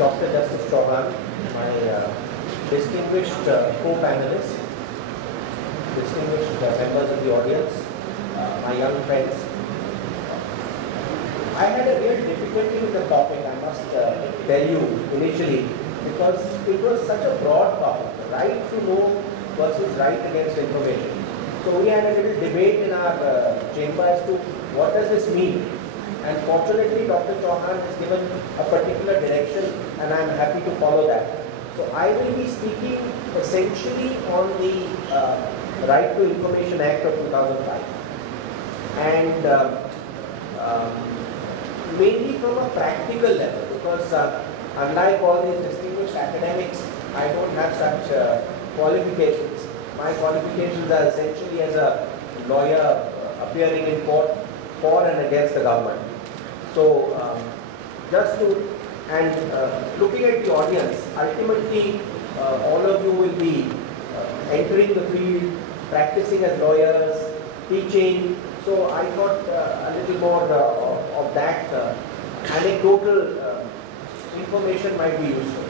Dr. Justice Chauhan, my distinguished co-panelists, distinguished members of the audience, my young friends. I had a real difficulty with the topic, I must tell you initially, because it was such a broad topic, right to know versus right against information. So we had a little debate in our chamber as to what does this mean. And fortunately, Dr. Chauhan has given a particular direction and I am happy to follow that. So I will be speaking essentially on the Right to Information Act of 2005. And mainly from a practical level, because unlike all these distinguished academics, I don't have such qualifications. My qualifications are essentially as a lawyer appearing in court for and against the government. So looking at the audience, ultimately all of you will be entering the field, practicing as lawyers, teaching. So I thought a little more of that anecdotal information might be useful.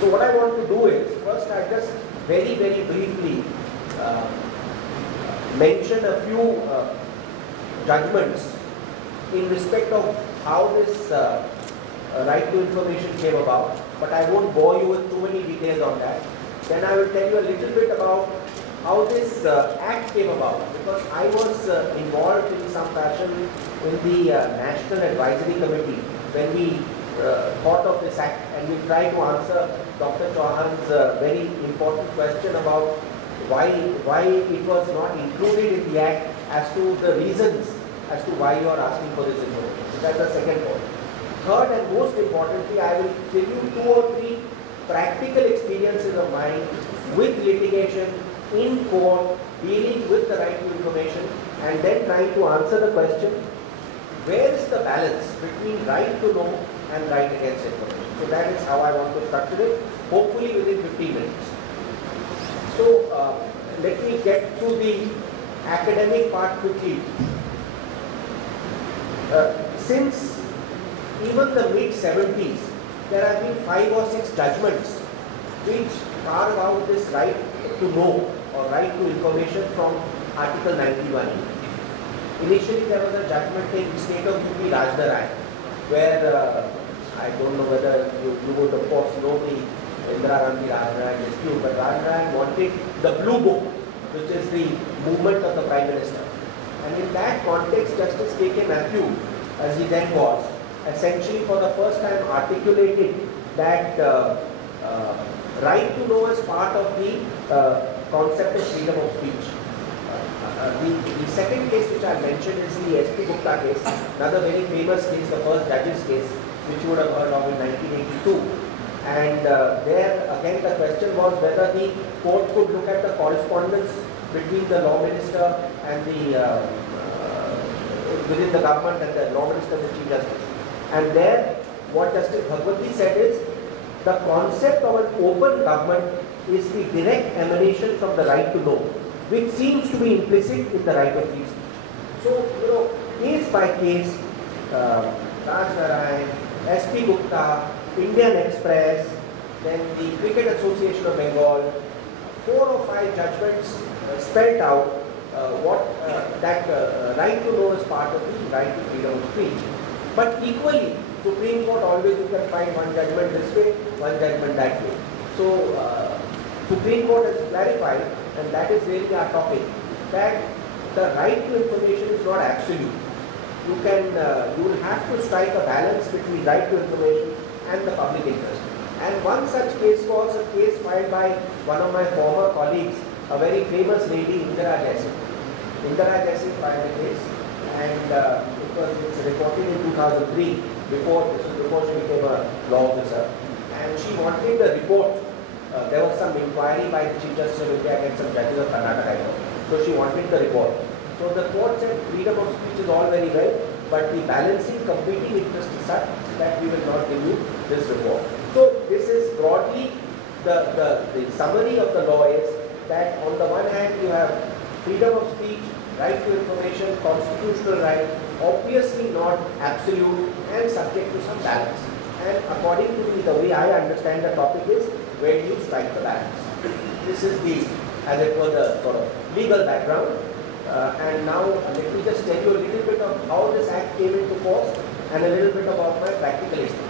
So what I want to do is, first I just very briefly mention a few judgments in respect of how this right to information came about, but I won't bore you with too many details on that. Then I will tell you a little bit about how this act came about, because I was involved in some fashion in the National Advisory Committee when we thought of this act, and we tried to answer Dr. Chauhan's very important question about why it was not included in the act, as to the reasons as to why you are asking for this information. So that's the second point. Third and most importantly, I will give you 2 or 3 practical experiences of mine with litigation in court, dealing with the right to information, and then trying to answer the question, where is the balance between right to know and right against information? So that is how I want to structure it, hopefully within 15 minutes. So let me get through the academic part quickly. Since even the mid-70s, there have been 5 or 6 judgments which carve out this right to know or right to information from Article 91. Initially there was a judgment in state of UP Rajnarai, where I don't know whether you would of course know the Indira Gandhi Rajnarai dispute, but Rajnarai wanted the blue book, which is the movement of the Prime Minister. And in that context, Justice K.K. as he then was, essentially for the first time articulated that right to know as part of the concept of freedom of speech. The second case which I mentioned is the S.P. Gupta case, another very famous case, the first judge's case, which you would have heard of in 1982. And there again the question was whether the court could look at the correspondence between the law minister and the within the government and the law minister and the chief justice. And there what Justice Bhagwati said is the concept of an open government is the direct emanation from the right to know, which seems to be implicit in the right of free speech. So, case by case, Rajnarai, S.P. Gupta, Indian Express, then the Cricket Association of Bengal, 4 or 5 judgments spelled out what that right to know is part of the right to freedom of speech. But equally, Supreme Court always you can find one judgment this way, one judgment that way. So Supreme Court has clarified, and that is really our topic, that the right to information is not absolute. You will have to strike a balance between right to information and the public interest. And one such case was a case filed by one of my former colleagues, a very famous lady, Indira Jaising. Indira Jaising filed a case, and it's reported in 2003, before she became a law officer, and she wanted the report. There was some inquiry by the Chief Justice of India against some judges of Karnataka, so she wanted the report. So the court said freedom of speech is all very well, but the balancing competing interest is such that we will not give you this report. So this is broadly the summary of the law is that on the one hand you have freedom of speech, right to information, constitutional right, obviously not absolute and subject to some balance. and according to the way I understand the topic is, where do you strike the balance? This is the, as it were, the sort of legal background. And now let me just tell you a little bit of how this act came into force and a little bit about my practical experience.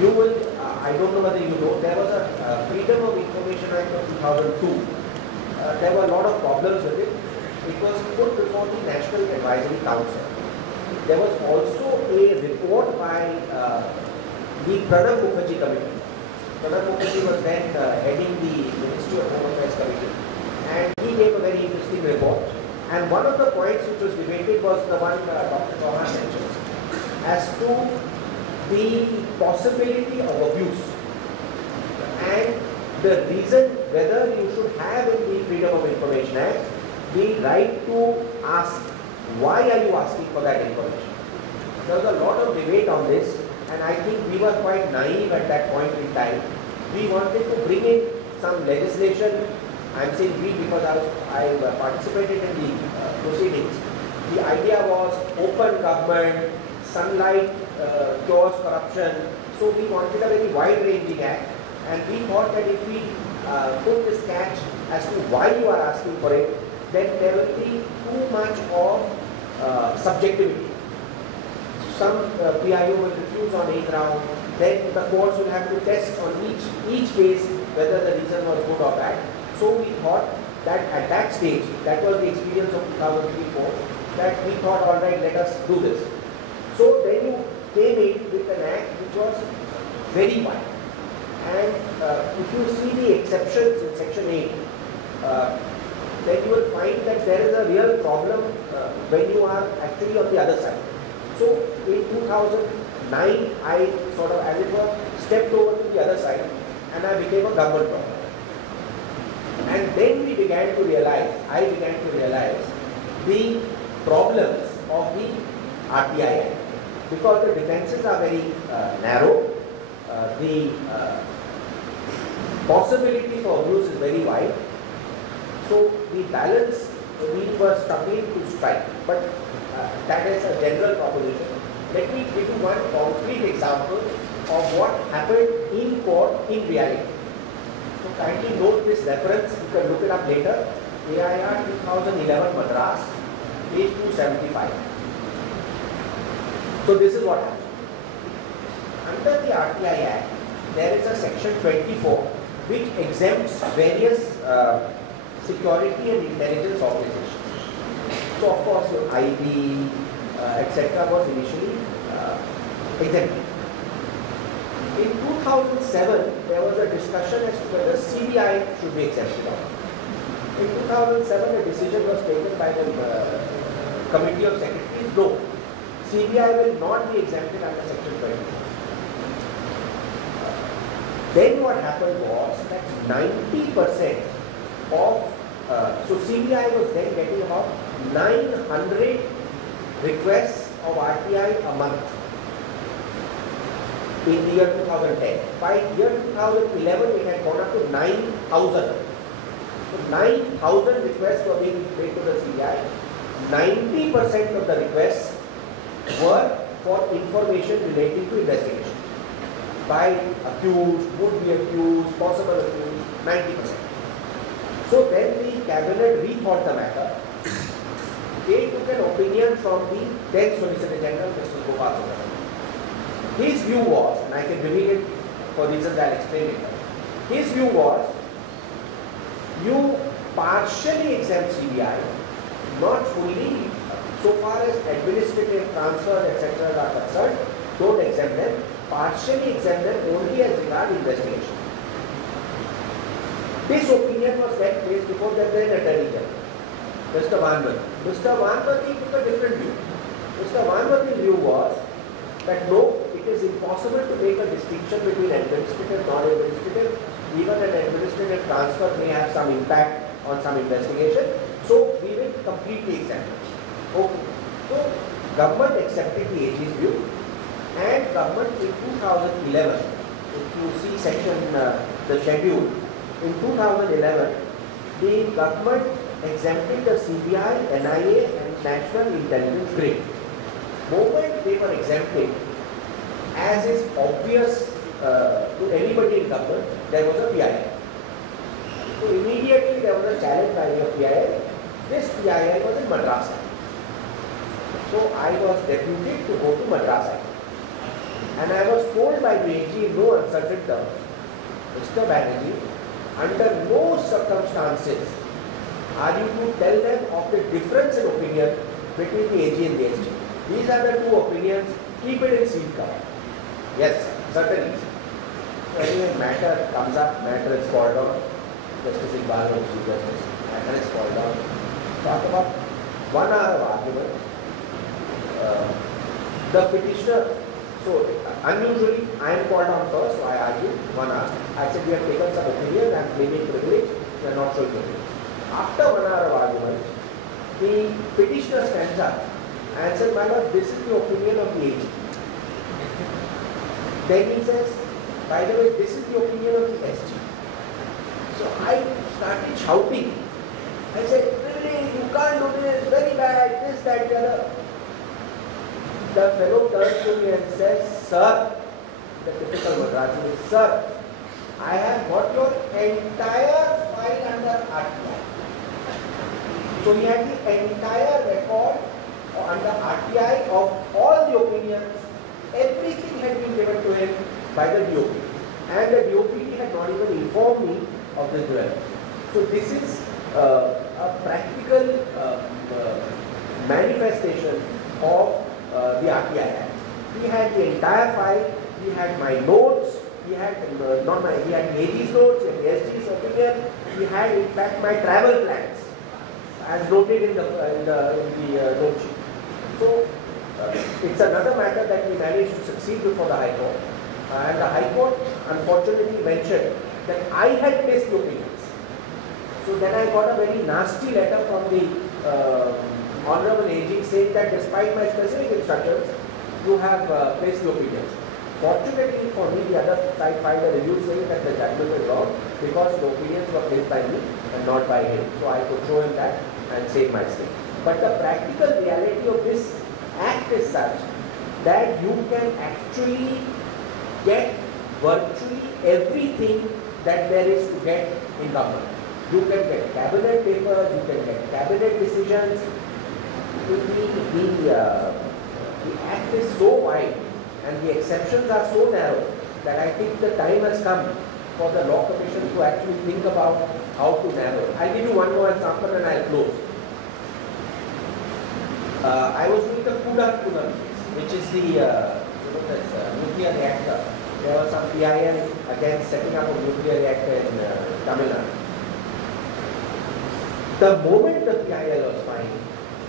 You will, I don't know whether you know, there was a Freedom of Information Act of 2002. There were a lot of problems with it. It was put before the National Advisory Council. There was also a report by the 𝐒𝐿𝐵 Mukherjee Committee. 𝐒𝐿𝐵 Mukherjee was then heading the Ministry of Home Affairs Committee, and he gave a very interesting report. And one of the points which was debated was the one Dr. CLEA mentioned, as to the possibility of abuse and the reason whether you should have in the Freedom of Information Act the right to ask, why are you asking for that information? There was a lot of debate on this, and I think we were quite naive at that point in time. We wanted to bring in some legislation. I'm saying we because I participated in the proceedings. The idea was open government, sunlight cures corruption. So we wanted a very wide-ranging act, and we thought that if we put this catch as to why you are asking for it, then there will be too much of subjectivity. Some PIO will refuse on a ground, then the courts will have to test on each case whether the reason was good or bad. So we thought that at that stage, that was the experience of 2003-04, that we thought, all right, let us do this. So then you came in with an act which was very wide. And if you see the exceptions in Section 8, then you will find that there is a real problem when you are actually on the other side. So in 2009, I sort of, as it were, stepped over to the other side and I became a government lawyer. And then we began to realize, I began to realize the problems of the RTI Act. Because the defenses are very narrow, the possibility for abuse is very wide. So the balance we were struggling to strike, but that is a general proposition. Let me give you one concrete example of what happened in court in reality. So kindly note this reference, you can look it up later. AIR 2011 Madras, page 275. So this is what happened. Under the RTI Act, there is a section 24 which exempts various security and intelligence organizations. So of course your IB, etc. was initially exempted. In 2007, there was a discussion as to whether CBI should be exempted or not. In 2007, a decision was taken by the Committee of Secretaries, no, CBI will not be exempted under Section 24. Then what happened was that 90% of, so CBI was then getting about 900 requests of RTI a month in the year 2010. By year 2011, it had gone up to 9,000. So 9,000 requests were being made to the CBI. 90% of the requests were for information relating to investigation by accused, would be accused, possible accused, 90%. So then the cabinet rethought the matter. They took an opinion from the then Solicitor General, Mr. Gourab Banerji. His view was, and I can reveal it for reasons I'll explain later. His view was, you partially exempt CBI, not fully. So far as administrative transfers, etc. are concerned, don't exempt them. Partially exempt them only as regards investigation. This opinion was then placed before the then Attorney General, Mr. Banerji. Mr. Banerji took a different view. Mr. Banerji's view was that no, it is impossible to make a distinction between administrative and non-administrative. Even an administrative transfer may have some impact on some investigation. So we will completely exempt it. Okay. So government accepted the AG's view, and government in 2011, if you see section, the schedule, in 2011, the government exempted the CBI, NIA and National Intelligence Grade. Moment they were exempted, as is obvious to anybody in government, there was a PIL. So immediately there was a challenge by the PIL. This PIL was in Madras. So I was deputed to go to Madras. And I was told by the AG in no uncertain terms, Mr. Banerji, under no circumstances are you to tell them of the difference in opinion between the AG and the SG. These are the two opinions, keep it in sealed cover. Yes, certainly. So anyway, matter comes up, matter is called on. Justice Iqbal or Chief Justice, matter is called on. Talk about 1 hour of argument. The petitioner, so unusually I am called on first, so I argued 1 hour. I said we have taken some opinion, I am claiming privilege, we are not showing privilege. After 1 hour of argument, the petitioner stands up and said, my lord, this is the opinion of the AG. Then he says, by the way, this is the opinion of the SG. So I started shouting. I said, really, you can't do this, very bad, this, that, the other. The fellow turns to me and says, sir, the typical Madrasi is, sir, I have got your entire file under RTI. So he had the entire record under RTI of all the opinions. Everything had been given to him by the DOP. And the DOP had not even informed me of this development. So this is a practical manifestation of the RTI Act. He had the entire file, he had my notes, he had he had AG's notes, he had the SG's opinion, he had in fact my travel plans as noted in the note sheet. So it's another matter that we managed to succeed before the High Court. And the High Court unfortunately mentioned that I had placed the opinions. So then I got a very nasty letter from the Honorable AG saying that despite my specific instructions, you have placed the opinions. Fortunately for me, the other side filed a review saying that the judgment is wrong because the opinions were placed by me and not by him. So I could show him that and save my stay. But the practical reality of this act is such that you can actually get virtually everything that there is to get in government. You can get cabinet papers, you can get cabinet decisions. The act is so wide and the exceptions are so narrow that I think the time has come for the Law Commission to actually think about how to narrow. I'll give you one more example and I'll close. I was doing the Gourab Banerji case, which is the nuclear reactor. There was some PIL against setting up a nuclear reactor in Tamil Nadu. The moment the PIL was fined,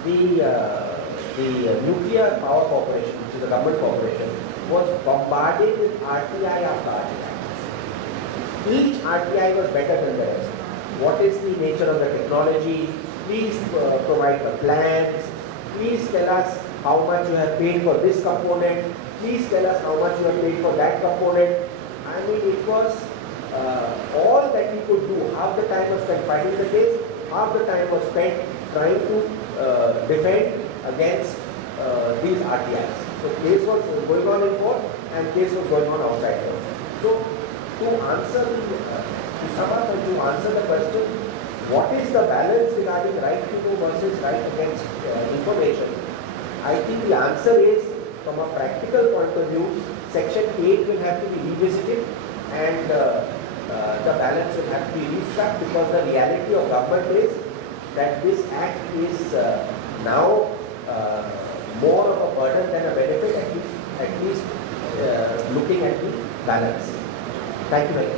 the Nuclear Power Corporation, which is a government corporation, was bombarded with RTI after RTI. Each RTI was better than the rest. What is the nature of the technology? Please provide the plans. Please tell us how much you have paid for this component. Please tell us how much you have paid for that component. I mean, it was all that we could do. Half the time was spent fighting the case, half the time was spent trying to defend against these RTIs. So case was going on in court and case was going on outside court. So to answer to answer the question, what is the balance regarding right to know versus right against information? I think the answer is, from a practical point of view, Section 8 will have to be revisited and the balance will have to be restruck, because the reality of government is that this act is now more of a burden than a benefit, at least looking at the balance. Thank you very much.